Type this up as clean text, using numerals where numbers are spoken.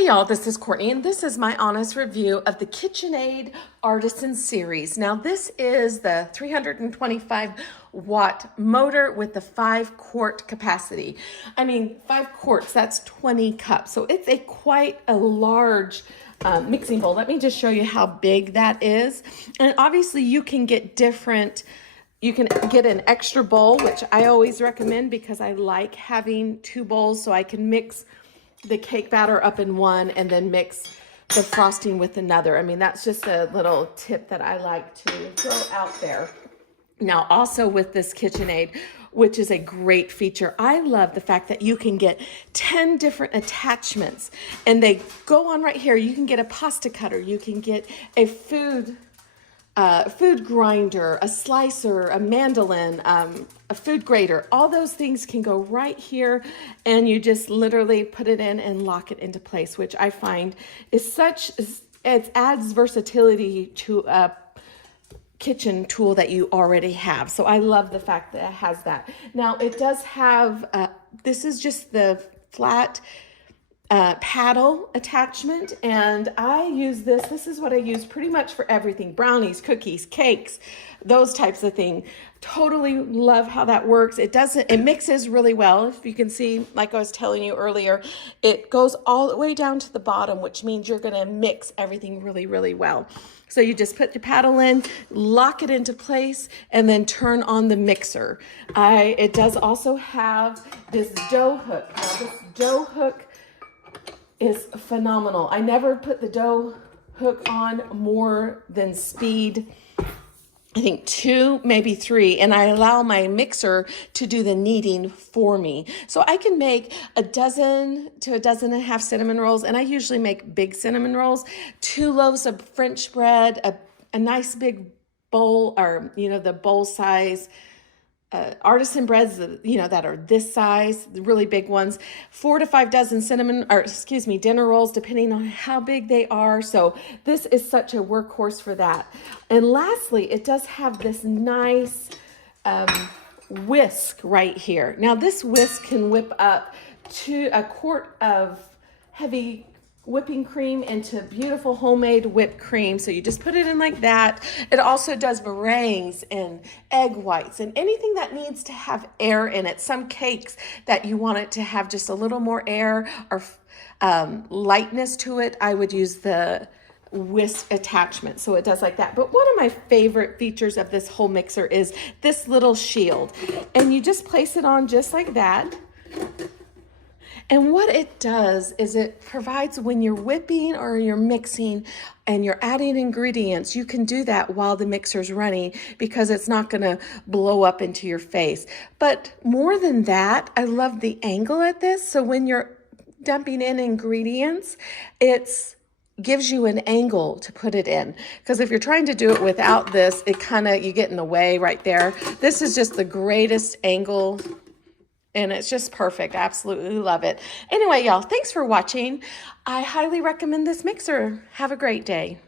Hey y'all, this is Courtney and this is my honest review of the KitchenAid Artisan series. Now this is the 325 watt motor with the 5 quart capacity. I mean 5 quarts, that's 20 cups. So it's quite a large mixing bowl. Let me just show you how big that is. And obviously you can get you can get an extra bowl, which I always recommend because I like having 2 bowls so I can mix the cake batter up in one and then mix the frosting with another. I mean, that's just a little tip that I like to throw out there. Now, also with this KitchenAid, which is a great feature, I love the fact that you can get 10 different attachments and they go on right here. You can get a pasta cutter, you can get a food grinder, a slicer, a mandolin, a food grater. All those things can go right here and you just literally put it in and lock it into place, which I find is it adds versatility to a kitchen tool that you already have. So I love the fact that it has that. Now it does have, this is just the flat paddle attachment, and I use this is what I use pretty much for everything: brownies, cookies, cakes, those types of things. Totally love how that works. It mixes really well. If you can see, like I was telling you earlier, it goes all the way down to the bottom, which means you're going to mix everything really, really well. So you just put the paddle in, lock it into place, and then turn on the mixer. It does also have this dough hook. Now this dough hook is phenomenal. I never put the dough hook on more than speed, I think 2, maybe 3, and I allow my mixer to do the kneading for me. So I can make 12 to 12.5 cinnamon rolls, and I usually make big cinnamon rolls, 2 loaves of French bread, a nice big bowl, or the bowl size artisan breads, that are this size, the really big ones, 4 to 5 dozen dinner rolls, depending on how big they are. So this is such a workhorse for that. And lastly, it does have this nice whisk right here. Now this whisk can whip up to a quart of heavy whipping cream into beautiful homemade whipped cream. So you just put it in like that. It also does meringues and egg whites and anything that needs to have air in it. Some cakes that you want it to have just a little more air or lightness to it, I would use the whisk attachment. So it does like that. But one of my favorite features of this whole mixer is this little shield. And you just place it on just like that. And what it does is it provides, when you're whipping or you're mixing and you're adding ingredients, you can do that while the mixer's running because it's not going to blow up into your face. But more than that, I love the angle at this. So when you're dumping in ingredients, it gives you an angle to put it in. Because if you're trying to do it without this, you get in the way right there. This is just the greatest angle. And it's just perfect. I absolutely love it. Anyway, y'all, thanks for watching. I highly recommend this mixer. Have a great day.